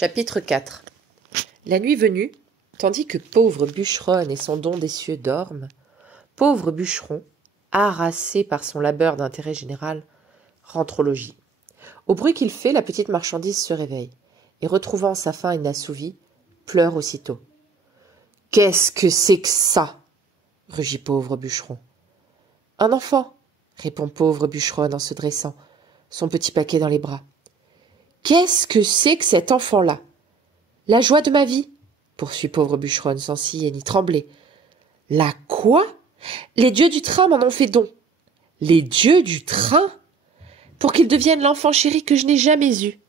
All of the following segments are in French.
Chapitre 4. La nuit venue, tandis que pauvre bûcheronne et son don des cieux dorment, pauvre bûcheron, harassé par son labeur d'intérêt général, rentre au logis. Au bruit qu'il fait, la petite marchandise se réveille, et retrouvant sa faim inassouvie, pleure aussitôt. « Qu'est-ce que c'est que ça ?» rugit pauvre bûcheron. « Un enfant !» répond pauvre bûcheronne en se dressant, son petit paquet dans les bras. « Qu'est-ce que c'est que cet enfant-là ? La joie de ma vie !» poursuit pauvre bûcheronne sans ciller ni trembler. « La quoi ? Les dieux du train m'en ont fait don. Les dieux du train ? Pour qu'il devienne l'enfant chéri que je n'ai jamais eu. »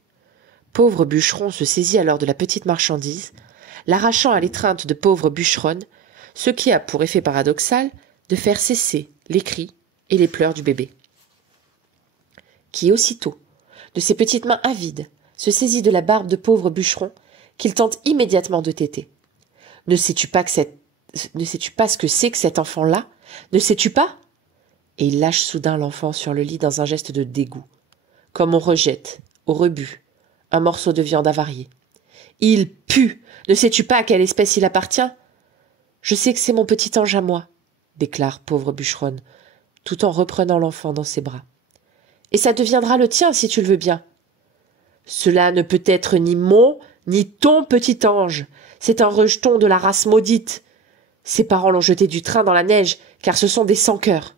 Pauvre bûcheron se saisit alors de la petite marchandise, l'arrachant à l'étreinte de pauvre bûcheronne, ce qui a pour effet paradoxal de faire cesser les cris et les pleurs du bébé, qui aussitôt, de ses petites mains avides, se saisit de la barbe de pauvre bûcheron, qu'il tente immédiatement de téter. Ne sais-tu pas ce que c'est que cet enfant-là ? Ne sais-tu pas ? Et il lâche soudain l'enfant sur le lit dans un geste de dégoût, comme on rejette, au rebut, un morceau de viande avariée. Il pue ! Ne sais-tu pas à quelle espèce il appartient ? Je sais que c'est mon petit ange à moi, déclare pauvre bûcheronne, tout en reprenant l'enfant dans ses bras. Et ça deviendra le tien si tu le veux bien. Cela ne peut être ni mon, ni ton petit ange. C'est un rejeton de la race maudite. Ses parents l'ont jeté du train dans la neige, car ce sont des sans-cœurs.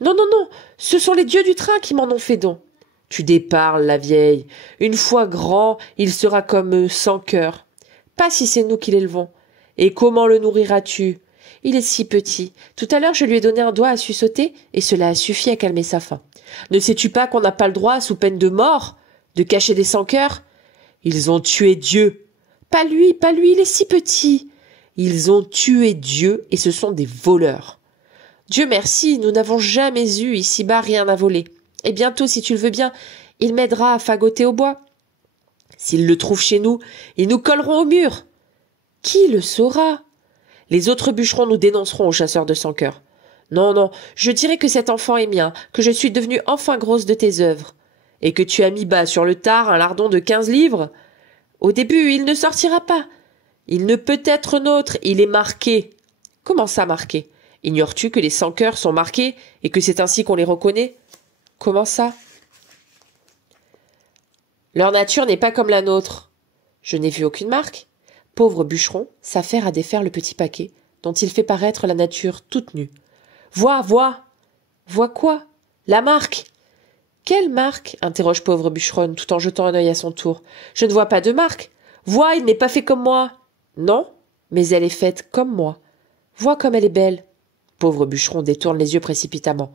Non, non, non, ce sont les dieux du train qui m'en ont fait don. Tu déparles, la vieille. Une fois grand, il sera comme eux, sans cœur. Pas si c'est nous qui l'élevons. Et comment le nourriras-tu ? Il est si petit. Tout à l'heure, je lui ai donné un doigt à suçoter, et cela a suffi à calmer sa faim. Ne sais-tu pas qu'on n'a pas le droit, sous peine de mort, de cacher des sans-cœurs ? Ils ont tué Dieu. Pas lui, il est si petit. Ils ont tué Dieu, et ce sont des voleurs. Dieu merci, nous n'avons jamais eu ici-bas rien à voler. Et bientôt, si tu le veux bien, il m'aidera à fagoter au bois. S'ils le trouvent chez nous, ils nous colleront au mur. Qui le saura ? Les autres bûcherons nous dénonceront aux chasseurs de sans-cœur. Non, non, je dirai que cet enfant est mien, que je suis devenue enfin grosse de tes œuvres. Et que tu as mis bas sur le tard un lardon de 15 livres ? Au début, il ne sortira pas. Il ne peut être nôtre, il est marqué. Comment ça, marqué ? Ignores-tu que les sans-cœurs sont marqués et que c'est ainsi qu'on les reconnaît ? Comment ça ? Leur nature n'est pas comme la nôtre. Je n'ai vu aucune marque. Pauvre bûcheron s'affaire à défaire le petit paquet, dont il fait paraître la nature toute nue. Vois, vois. Vois quoi ? La marque. Quelle marque ? Interroge pauvre bûcheronne, tout en jetant un œil à son tour. Je ne vois pas de marque. Vois, il n'est pas fait comme moi. Non, mais elle est faite comme moi. Vois comme elle est belle. Pauvre bûcheron détourne les yeux précipitamment.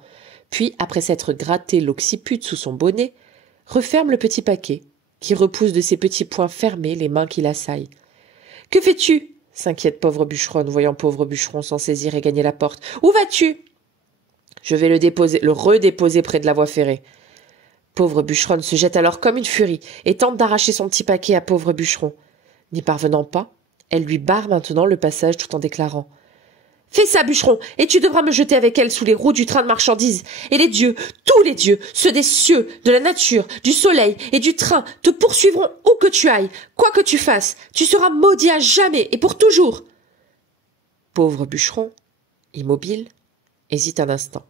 Puis, après s'être gratté l'occiput sous son bonnet, referme le petit paquet, qui repousse de ses petits poings fermés les mains qui l'assaillent. « Que fais-tu » s'inquiète pauvre bûcheronne, voyant pauvre bûcheron s'en saisir et gagner la porte. « Où vas-tu » ? Je vais le redéposer près de la voie ferrée. Pauvre bûcheronne se jette alors comme une furie et tente d'arracher son petit paquet à pauvre bûcheron. N'y parvenant pas, elle lui barre maintenant le passage tout en déclarant « Fais ça, bûcheron, et tu devras me jeter avec elle sous les roues du train de marchandises. Et les dieux, tous les dieux, ceux des cieux, de la nature, du soleil et du train, te poursuivront où que tu ailles. Quoi que tu fasses, tu seras maudit à jamais et pour toujours. » Pauvre bûcheron, immobile, hésite un instant.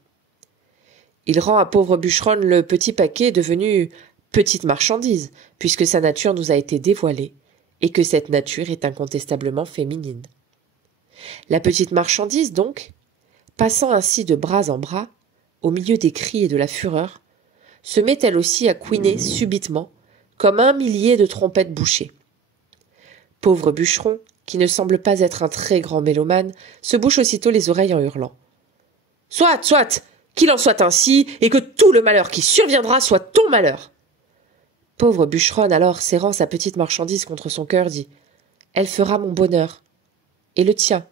Il rend à pauvre bûcheronne le petit paquet devenu petite marchandise, puisque sa nature nous a été dévoilée, et que cette nature est incontestablement féminine. La petite marchandise, donc, passant ainsi de bras en bras, au milieu des cris et de la fureur, se met elle aussi à couiner subitement, comme 1 millier de trompettes bouchées. Pauvre bûcheron, qui ne semble pas être un très grand mélomane, se bouche aussitôt les oreilles en hurlant. « Soit, soit, qu'il en soit ainsi, et que tout le malheur qui surviendra soit ton malheur !» Pauvre bûcheronne, alors serrant sa petite marchandise contre son cœur, dit « Elle fera mon bonheur. Et le tien.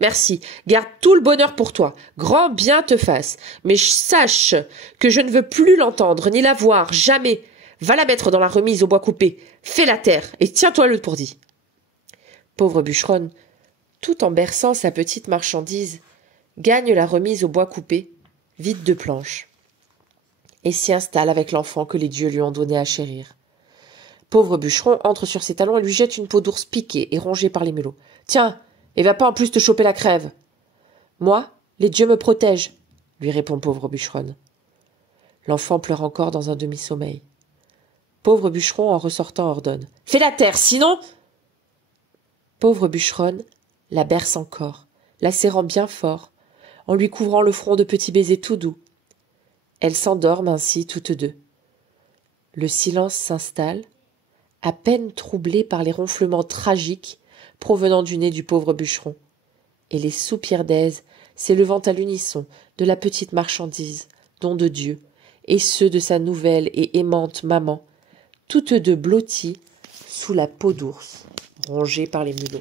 Merci, garde tout le bonheur pour toi, grand bien te fasse, mais sache que je ne veux plus l'entendre, ni la voir, jamais. Va la mettre dans la remise au bois coupé, fais la terre, et tiens-toi le pour dit. » Pauvre bûcheronne, tout en berçant sa petite marchandise, gagne la remise au bois coupé, vide de planches, et s'y installe avec l'enfant que les dieux lui ont donné à chérir. Pauvre bûcheron entre sur ses talons et lui jette une peau d'ours piquée et rongée par les mulots. « Tiens, et va pas en plus te choper la crève !»« Moi, les dieux me protègent !» lui répond pauvre bûcheronne. L'enfant pleure encore dans un demi-sommeil. Pauvre bûcheron, en ressortant, ordonne. « Fais la terre, sinon !» Pauvre bûcheronne la berce encore, la serrant bien fort, en lui couvrant le front de petits baisers tout doux. Elles s'endorment ainsi toutes deux. Le silence s'installe, à peine troublé par les ronflements tragiques provenant du nez du pauvre bûcheron, et les soupirs d'aise s'élevant à l'unisson de la petite marchandise, don de Dieu, et ceux de sa nouvelle et aimante maman, toutes deux blotties sous la peau d'ours, rongée par les mulots.